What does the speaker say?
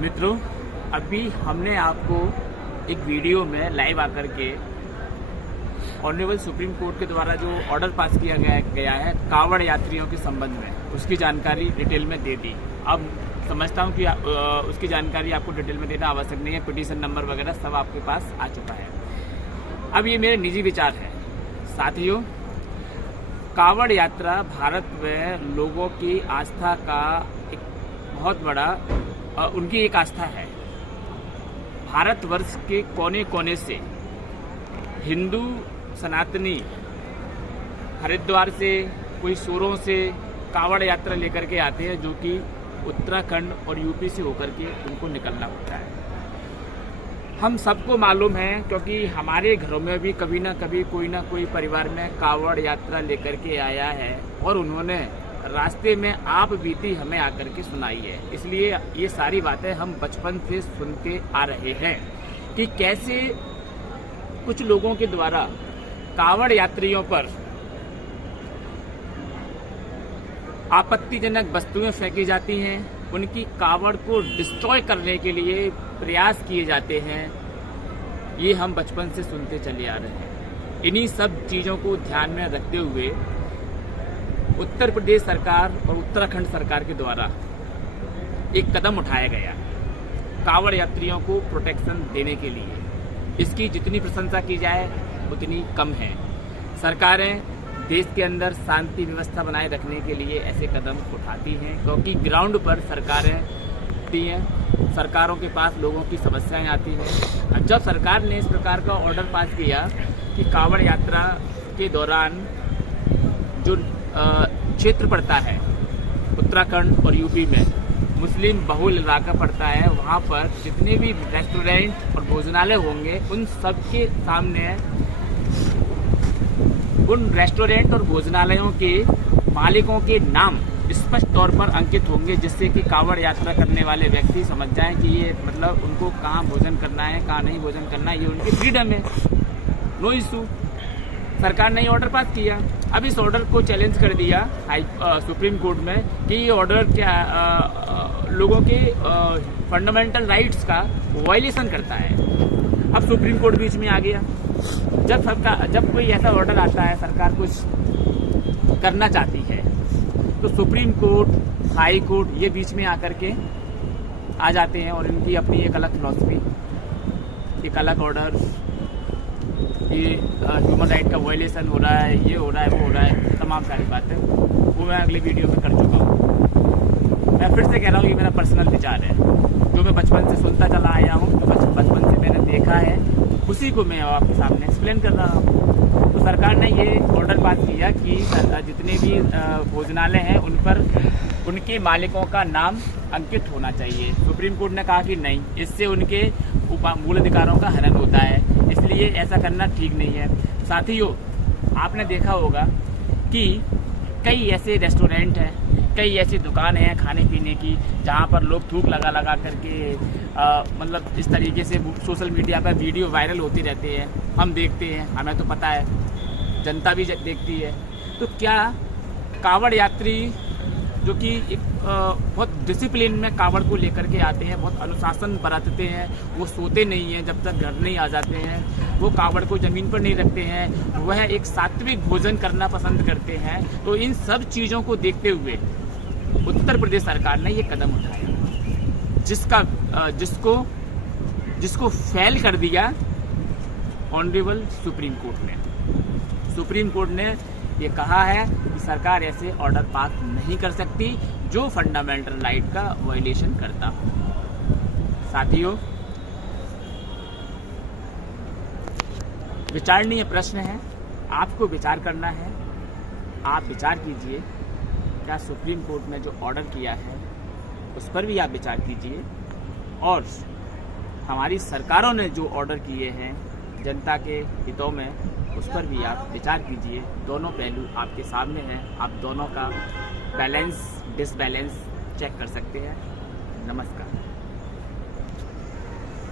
मित्रों, अभी हमने आपको एक वीडियो में लाइव आकर के ऑनरेबल सुप्रीम कोर्ट के द्वारा जो ऑर्डर पास किया गया है कांवड़ यात्रियों के संबंध में, उसकी जानकारी डिटेल में दे दी। अब समझता हूं कि उसकी जानकारी आपको डिटेल में देना आवश्यक नहीं है। पिटीशन नंबर वगैरह सब आपके पास आ चुका है। अब ये मेरे निजी विचार है। साथियों, कांवड़ यात्रा भारत में लोगों की आस्था का एक बहुत बड़ा उनकी एक आस्था है। भारतवर्ष के कोने कोने से हिंदू सनातनी हरिद्वार से, कोई सूरों से कांवड़ यात्रा लेकर के आते हैं, जो कि उत्तराखंड और यूपी से होकर के उनको निकलना होता है। हम सबको मालूम है, क्योंकि हमारे घरों में भी कभी ना कभी कोई ना कोई परिवार में कांवड़ यात्रा लेकर के आया है और उन्होंने रास्ते में आप बीती हमें आकर के सुनाई है। इसलिए ये सारी बातें हम बचपन से सुनते आ रहे हैं कि कैसे कुछ लोगों के द्वारा कांवड़ यात्रियों पर आपत्तिजनक वस्तुएं फेंकी जाती हैं, उनकी कांवड़ को डिस्ट्रॉय करने के लिए प्रयास किए जाते हैं। ये हम बचपन से सुनते चले आ रहे हैं। इन्हीं सब चीज़ों को ध्यान में रखते हुए उत्तर प्रदेश सरकार और उत्तराखंड सरकार के द्वारा एक कदम उठाया गया कांवड़ यात्रियों को प्रोटेक्शन देने के लिए। इसकी जितनी प्रशंसा की जाए उतनी कम है। सरकारें देश के अंदर शांति व्यवस्था बनाए रखने के लिए ऐसे कदम उठाती हैं, क्योंकि ग्राउंड पर सरकारों के पास लोगों की समस्याएं आती हैं। जब सरकार ने इस प्रकार का ऑर्डर पास किया कि कांवड़ यात्रा के दौरान जो क्षेत्र पड़ता है उत्तराखंड और यूपी में, मुस्लिम बहुल इलाका पड़ता है, वहाँ पर जितने भी रेस्टोरेंट और भोजनालय होंगे उन सबके सामने उन रेस्टोरेंट और भोजनालयों के मालिकों के नाम स्पष्ट तौर पर अंकित होंगे, जिससे कि कांवड़ यात्रा करने वाले व्यक्ति समझ जाएं कि ये मतलब उनको कहाँ भोजन करना है, कहाँ नहीं भोजन करना है, ये उनकी फ्रीडम है, नो इशू। सरकार ने ऑर्डर पास किया। अब इस ऑर्डर को चैलेंज कर दिया सुप्रीम कोर्ट में कि ये ऑर्डर क्या लोगों के फंडामेंटल राइट्स का वायलेशन करता है। अब सुप्रीम कोर्ट बीच में आ गया। जब कोई ऐसा ऑर्डर आता है, सरकार कुछ करना चाहती है, तो सुप्रीम कोर्ट, हाई कोर्ट ये बीच में आकर के आ जाते हैं और इनकी अपनी एक अलग फिलॉसफी, एक अलग ऑर्डर, ये ह्यूमन राइट का वायलेशन हो रहा है, ये हो रहा है, वो हो रहा है, तमाम सारी बातें वो मैं अगले वीडियो में कर चुका हूँ। मैं फिर से कह रहा हूँ, ये मेरा पर्सनल विचार है, जो मैं बचपन से सुनता चला आया हूँ, जो बचपन से मैंने देखा है, उसी को मैं आपके सामने एक्सप्लेन कर रहा हूँ। तो सरकार ने ये ऑर्डर पास किया कि जितने भी भोजनालय हैं उन पर उनके मालिकों का नाम अंकित होना चाहिए। सुप्रीम कोर्ट ने कहा कि नहीं, इससे उनके मूल अधिकारों का हनन होता है, इसलिए ऐसा करना ठीक नहीं है। साथियों, आपने देखा होगा कि कई ऐसे रेस्टोरेंट हैं, कई ऐसी दुकान हैं खाने पीने की, जहाँ पर लोग थूक लगा करके मतलब इस तरीके से सोशल मीडिया पर वीडियो वायरल होती रहती है। हम देखते हैं, हमें तो पता है, जनता भी देखती है। तो क्या कांवड़ यात्री जो कि एक बहुत डिसिप्लिन में कांवड़ को लेकर के आते हैं, बहुत अनुशासन बरतते हैं, वो सोते नहीं हैं जब तक घर नहीं आ जाते हैं, वो कांवड़ को ज़मीन पर नहीं रखते हैं, वह एक सात्विक भोजन करना पसंद करते हैं। तो इन सब चीज़ों को देखते हुए उत्तर प्रदेश सरकार ने ये कदम उठाया, जिसको फेल कर दिया ऑनरेबल सुप्रीम कोर्ट ने। सुप्रीम कोर्ट ने ये कहा है कि सरकार ऐसे ऑर्डर पास नहीं कर सकती जो फंडामेंटल राइट का वायलेशन करता हो। साथियों, विचारणीय प्रश्न है, आपको विचार करना है। आप विचार कीजिए, क्या सुप्रीम कोर्ट ने जो ऑर्डर किया है उस पर भी आप विचार कीजिए, और हमारी सरकारों ने जो ऑर्डर किए हैं जनता के हितों में, उस पर भी आप विचार कीजिए। दोनों पहलू आपके सामने हैं, आप दोनों का बैलेंस डिसबैलेंस चेक कर सकते हैं। नमस्कार।